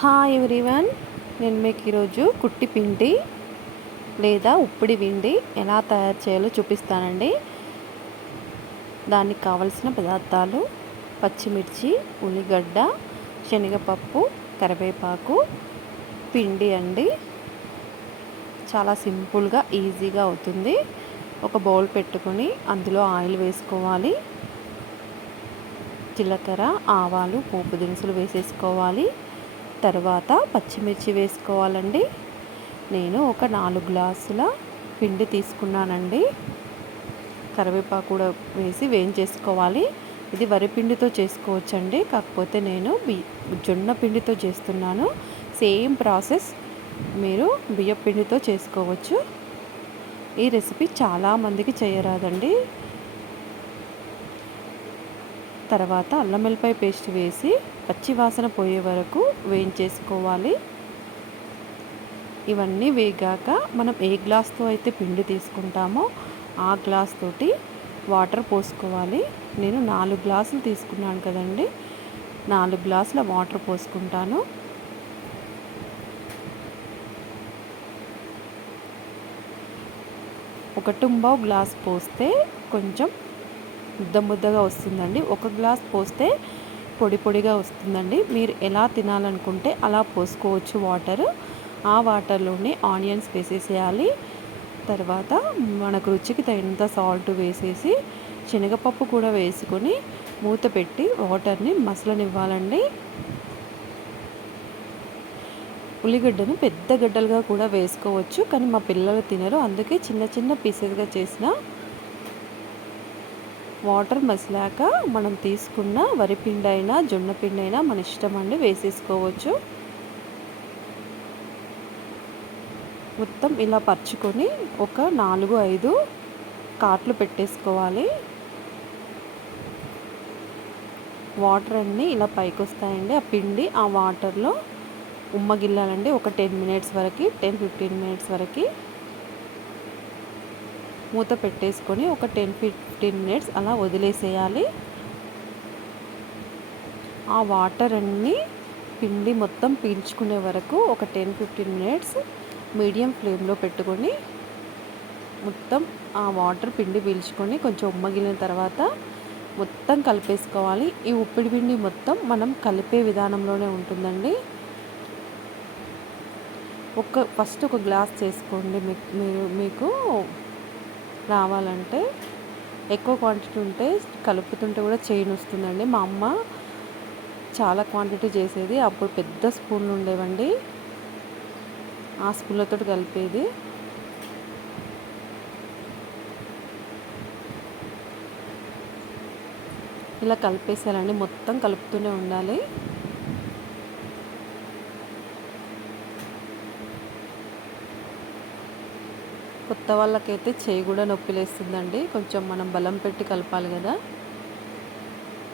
Hi everyone నేను మీకు ఈరోజు కుట్టి పిండి లేదా ఉప్పిడి పిండి ఎలా తయారు చేయాలో చూపిస్తానండి. దానికి కావలసిన పదార్థాలు పచ్చిమిర్చి ఉల్లిగడ్డ శనగపప్పు కరివేపాకు పిండి అండి. చాలా సింపుల్గా ఈజీగా అవుతుంది. ఒక బౌల్ పెట్టుకొని అందులో ఆయిల్ వేసుకోవాలి. జీలకర్ర ఆవాలు పోపు దినుసులు వేసేసుకోవాలి. తర్వాత పచ్చిమిర్చి వేసుకోవాలండి. నేను ఒక నాలుగు గ్లాసుల పిండి తీసుకున్నానండి. కరివేపాకు కూడా వేసి వేయించేసుకోవాలి. ఇది వరి పిండితో చేసుకోవచ్చండి. కాకపోతే నేను బి జొన్న పిండితో చేస్తున్నాను. సేమ్ ప్రాసెస్ మీరు బియ్య పిండితో చేసుకోవచ్చు. ఈ రెసిపీ చాలామందికి చేయరాదండి. తర్వాత అల్లం వెల్లిపాయ పేస్ట్ వేసి పచ్చి వాసన పోయే వరకు వేయించేసుకోవాలి. ఇవన్నీ వేగాక మనం ఏ గ్లాస్తో అయితే పిండి తీసుకుంటామో ఆ గ్లాస్ తోటి వాటర్ పోసుకోవాలి. నేను నాలుగు గ్లాసులు తీసుకున్నాను కదండి. నాలుగు గ్లాసుల వాటర్ పోసుకుంటాను. ఒక టుంబావు గ్లాస్ పోస్తే కొంచెం ముద్ద ముద్దగా వస్తుందండి. ఒక గ్లాస్ పోస్తే పొడి పొడిగా వస్తుందండి. మీరు ఎలా తినాలనుకుంటే అలా పోసుకోవచ్చు వాటర్. ఆ వాటర్లోనే ఆనియన్స్ వేసేసేయాలి. తర్వాత మనకు రుచికి తగినంత సాల్ట్ వేసేసి శనగపప్పు కూడా వేసుకొని మూత పెట్టి వాటర్ని మసలనివ్వాలండి. ఉల్లిగడ్డను పెద్ద గడ్డలుగా కూడా వేసుకోవచ్చు. కానీ మా పిల్లలు తినరు. అందుకే చిన్న చిన్న పీసెస్గా చేసిన వాటర్ మసిలాక మనం తీసుకున్న వరిపిండి అయినా జొన్న పిండి అయినా మన ఇష్టం అండి వేసేసుకోవచ్చు. మొత్తం ఇలా పరుచుకొని ఒక నాలుగు ఐదు కాట్లు పెట్టేసుకోవాలి. వాటర్ అన్నీ ఇలా పైకి వస్తాయండి ఆ పిండి ఆ వాటర్లో ఉమ్మగిల్లాలండి. ఒక టెన్ మినిట్స్ వరకు టెన్ ఫిఫ్టీన్ మినిట్స్ వరకు మూత పెట్టేసుకొని ఒక టెన్ ఫిఫ్టీన్ మినిట్స్ అలా వదిలేసేయాలి. ఆ వాటర్ అన్నీ పిండి మొత్తం పీల్చుకునే వరకు ఒక టెన్ ఫిఫ్టీన్ మినిట్స్ మీడియం ఫ్లేమ్లో పెట్టుకొని మొత్తం ఆ వాటర్ పిండి పీల్చుకొని కొంచెం ఉమ్మగిలిన తర్వాత మొత్తం కలిపేసుకోవాలి. ఈ ఉప్పిడి పిండి మొత్తం మనం కలిపే విధానంలోనే ఉంటుందండి. ఒక ఫస్ట్ ఒక గ్లాస్ చేసుకోండి మీకు మీకు రావాలంటే ఎక్కువ క్వాంటిటీ ఉంటే కలుపుతుంటే కూడా చైన్ వస్తుందండి. మా అమ్మ చాలా క్వాంటిటీ చేసేది. అప్పుడు పెద్ద స్పూన్లు ఉండేవండి. ఆ స్పూన్లతో కలిపేది. ఇలా కలిపేసారండి మొత్తం కలుపుతూనే ఉండాలి. కొత్త వాళ్ళకైతే చేయి కూడా నొప్పి లేస్తుందండి కొంచెం మనం బలం పెట్టి కలపాలి కదా.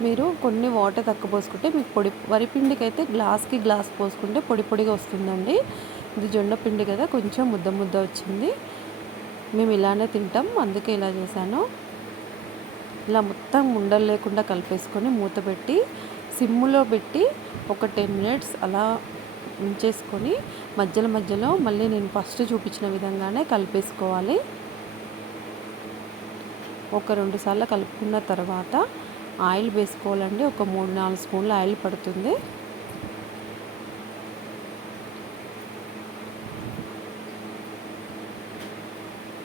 మీరు కొన్ని వాటర్ తక్కువ పోసుకుంటే మీకు పొడి వరిపిండికి అయితే గ్లాస్కి గ్లాస్ పోసుకుంటే పొడి పొడిగా వస్తుందండి. ఇది జొన్న పిండి కదా కొంచెం ముద్ద ముద్ద వచ్చింది. మేము ఇలానే తింటాం అందుకే ఇలా చేశాను. ఇలా మొత్తం ఉండలు లేకుండా కలిపేసుకొని మూత పెట్టి సిమ్ములో పెట్టి ఒక టెన్ మినిట్స్ అలా ఉంచేసుకొని మధ్యలో మధ్యలో మళ్ళీ నేను ఫస్ట్ చూపించిన విధంగానే కలిపేసుకోవాలి. ఒక రెండు సార్లు కలుపుకున్న తర్వాత ఆయిల్ వేసుకోవాలండి. ఒక మూడు నాలుగు స్పూన్ల ఆయిల్ పడుతుంది.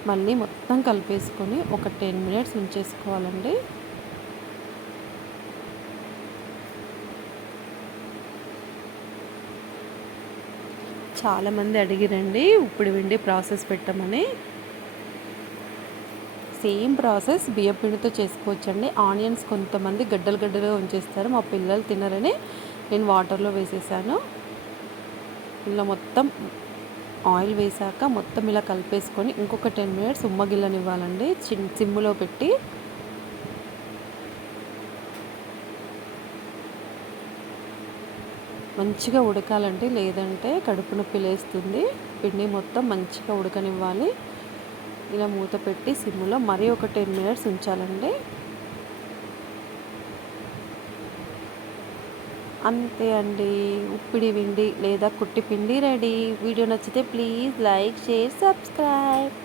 మళ్ళీ మొత్తం కలిపేసుకొని ఒక టెన్ మినిట్స్ ఉంచేసుకోవాలండి. చాలామంది అడిగిరండి ఇప్పుడు వెండి ప్రాసెస్ పెట్టమని. సేమ్ ప్రాసెస్ బియ్యం పిండితో చేసుకోవచ్చండి. ఆనియన్స్ కొంతమంది గడ్డలు గడ్డలుగా ఉంచేస్తారు మా పిల్లలు తినరని నేను వాటర్లో వేసేసాను. ఇలా మొత్తం ఆయిల్ వేసాక మొత్తం ఇలా కలిపేసుకొని ఇంకొక టెన్ మినిట్స్ ఉమ్మగిల్లనివ్వాలండి చిన్ సిమ్లో పెట్టి మంచిగా ఉడకాలండి లేదంటే కడుపు నొప్పి లేస్తుంది. పిండి మొత్తం మంచిగా ఉడకనివ్వాలి. ఇలా మూత పెట్టి సిమ్లో మరీ ఒక టెన్ మినిట్స్ ఉంచాలండి. అంతే అండి. ఉప్పిడి పిండి లేదా కుట్టి పిండి రెడీ. వీడియో నచ్చితే ప్లీజ్ లైక్ షేర్ సబ్స్క్రైబ్.